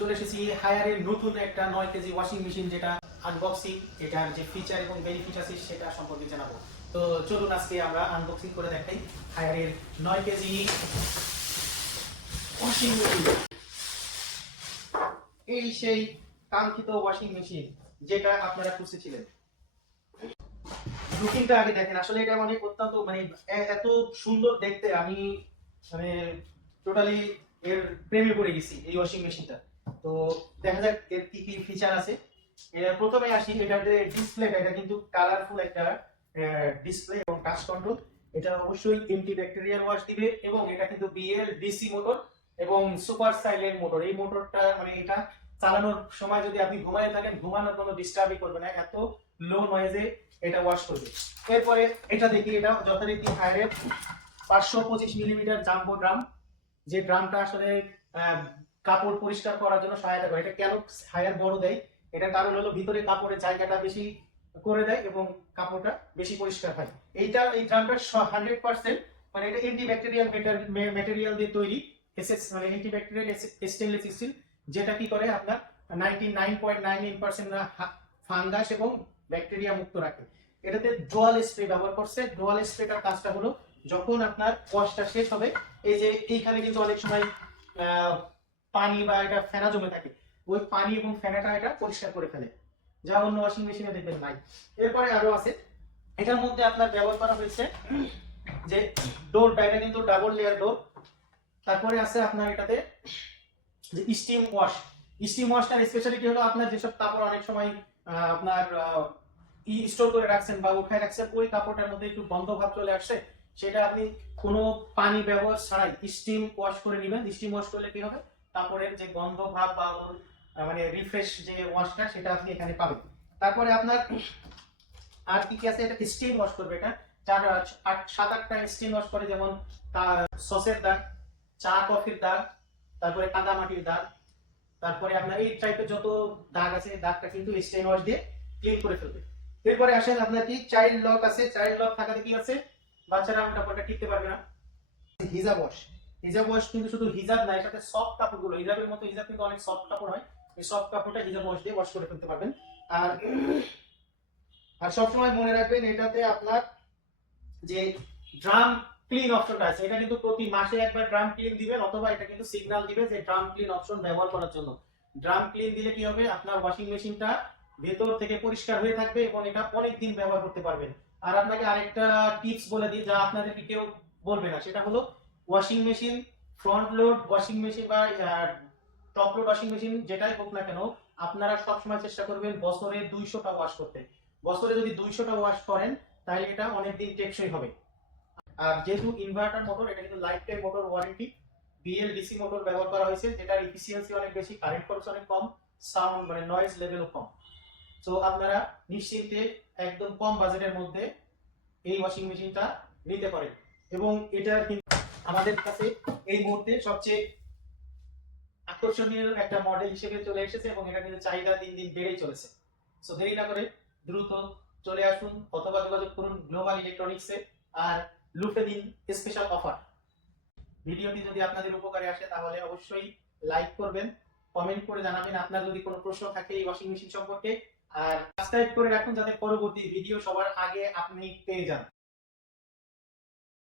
চলে এসেছি হায়ারের নতুন একটা 9 কেজি ওয়াশিং মেশিন, যেটা আনবক্সিং, এটার যে ফিচার এবং বেনিফিট আছে সেটা সম্পর্কে জানাবো। তো চলুন আজকে আমরা আনবক্সিং করে দেখাই হায়ারের 9 কেজি ওয়াশিং মেশিন। এই সেই কাঙ্ক্ষিত ওয়াশিং মেশিন যেটা আপনারা খুঁজছিলেন। লুকিংটা আগে দেখেন, আসলে এটা মানে অত্যন্ত মানে এত সুন্দর দেখতে, আমি মানে টোটালি এর প্রেমে পড়ে গেছি এই ওয়াশিং মেশিনটা। তো দেখা যাক এর কি কি ফিচার আছে। প্রথমে আসি এটার যে ডিসপ্লেটা, এটা কিন্তু কালারফুল একটা ডিসপ্লে এবং টাচ কন্ট্রোল। এটা অবশ্যই অ্যান্টি ব্যাকটেরিয়াল ওয়াশ দিবে এবং এটা কিন্তু বিএল ডিসি মোটর এবং সুপার সাইলেন্ট মোটর। এই মোটরটা মানে এটা চালানোর সময় যদি আপনি ঘুমায় থাকেন, ঘুমানোর কোনো ডিস্টার্বই করবে না, এত লো নয়েজে এটা ওয়াশ করবে। এরপরে এটা দেখি, এটা যথারীতি হায়ারের 525 মিলিমিটার জাম্বো ড্রাম, যে ড্রামটা আসলে কাপড় পরিষ্কার করার জন্য সহায়তা করে। এটা কেন হায়ার বড় দেয়, এটার কারণ হলো ভিতরে কাপড়ের জায়গাটা বেশি করে দেয় এবং কাপড়টা বেশি পরিষ্কার হয়। এই ড্রামটা 100% মানে এটা অ্যান্টি ব্যাকটেরিয়াল ম্যাটেরিয়াল দিয়ে তৈরি, এসএস মানে অ্যান্টি ব্যাকটেরিয়াল স্টেনলেস স্টিল, যেটা কি করে আপনার 99.99% ফাঙ্গাস এবং ব্যাকটেরিয়া মুক্ত রাখে। এটাতে ডুয়াল স্প্রে ব্যবহার করছে। ডুয়াল স্প্রেটার কাজটা হলো, যখন আপনার ওয়াশটা শেষ হবে, এই যে এইখানে কিন্তু অনেক সময় পানি বা এটা ফেনা জমে থাকে, ওই পানি এবং ফেনাটা এটা পরিষ্কার করে ফেলে, যা অন্য ওয়াশিং মেশিনে দেখবেন নাই। এরপরে আরো আছে, এটার মধ্যে আপনার ব্যবহার করা হয়েছে যে ডোরটা, এটা কিন্তু ডাবল লেয়ার ডোর। তারপরে আছে আপনার এটাতে যে স্টিম ওয়াশ। স্টিম ওয়াশটার স্পেশালিটি হলো, আপনার যেসব কাপড় অনেক সময় আপনার স্টোর করে রাখছেন বা উঠায় রাখছেন, ওই কাপড়টার মধ্যে একটু গন্ধ ভাব চলে আসছে, সেটা আপনি কোনো পানি ব্যবহার ছাড়াই স্টিম ওয়াশ করে নেবেন। স্টিম ওয়াশ করলে কি হবে, কাপড়ের যে গন্ধ ভাব বা মানে রিফ্রেশ যে ওয়াশটা, সেটা আপনি এখানে পাবেন। তারপরে আপনার আর কি কি আছে, এটা স্টিম ওয়াশ করবে। এটা 7-8টা স্টিম ওয়াশ করে, যেমন সসের দাগ, চা কফির দাগ, তারপরে কাদামাটির দাগ, তারপরে আপনার এই টাইপের যত দাগ আছে, দাগটা কিন্তু স্টেন ওয়াশ দিয়ে ক্লিন করে ফেলবে। এরপরে আসেন আপনার কি চাইল্ড লক আছে। চাইল্ড লক থাকাতে কি আছে, বাচ্চারা কাপড়টা টিপতে পারবে না। হিজাব ওয়াশ। হিজাব ওয়াশ কিন্তু শুধু হিজাব না, এর সাথে সফট কাপড়গুলো, হিজাবের মতো হিজাব কিন্তু অনেক সফট কাপড় হয়, এই সফট কাপড়টা হিজাব ওয়াশ দিয়ে ওয়াশ করে ফেলতে পারবেন। আর আর সবসময় মনে রাখবেন, এটাতে আপনার যে ড্রাম ক্লিন অপশনটা আছে, এটা কিন্তু প্রতি মাসে একবার ড্রাম ক্লিন দিবেন, অথবা এটা কিন্তু সিগন্যাল দিবে যে ড্রাম ক্লিন অপশন ব্যবহার করার জন্য। ড্রাম ক্লিন দিলে কি হবে, আপনার ওয়াশিং মেশিনটা ভেতর থেকে পরিষ্কার হয়ে থাকবে এবং এটা অনেক দিন ব্যবহার করতে পারবেন। আর আপনাকে আরেকটা টিপস বলে দিই, যা আপনাদেরকে কেউ বলবে না, সেটা হলো washing machine, front load washing machine বা টপ লোড ওয়াশিং মেশিন যেটাই হোক না কেন, আপনারা সবসময় চেষ্টা করবেন বছরে 200টা ওয়াশ করতে। বছরে যদি 200টা ওয়াশ করেন, তাহলে এটা অনেক দিন টেকসই হবে। আর যেহেতু ইনভার্টার মোটর, এটা কিন্তু life time motor warranty, BLDC motor ব্যবহার করা হয়েছে, যেটার এফিসিয়েন্সি অনেক বেশি, কারেন্ট খরচ অনেক কম, সাউন্ড মানে নয়েজ লেভেলও কম। সো আপনারা নিশ্চিন্তে একদম কম বাজেটের মধ্যে এই ওয়াশিং মেশিনটা নিতে পারেন। এবং এটা কিন্তু আমাদের কাছে এই মুহূর্তে সবচেয়ে আকর্ষণীয় একটা মডেল হিসেবে চলে এসেছে এবং এটা কিন্তু চাহিদা দিন দিন বেড়েই চলেছে। সো দেরি না করে দ্রুত চলে আসুন অথবা যোগাযোগ করুন গ্লোবাল ইলেকট্রনিক্সে, আর লুফে দিন স্পেশাল অফার। ভিডিওটি যদি আপনাদের উপকারে আসে, তাহলে অবশ্যই লাইক করবেন, কমেন্ট করে জানাবেন আপনার যদি কোনো প্রশ্ন থাকে এই ওয়াশিং মেশিন সম্পর্কে, আর সাবস্ক্রাইব করে রাখুন যাতে পরবর্তী ভিডিও সবার আগে আপনি পেয়ে যান।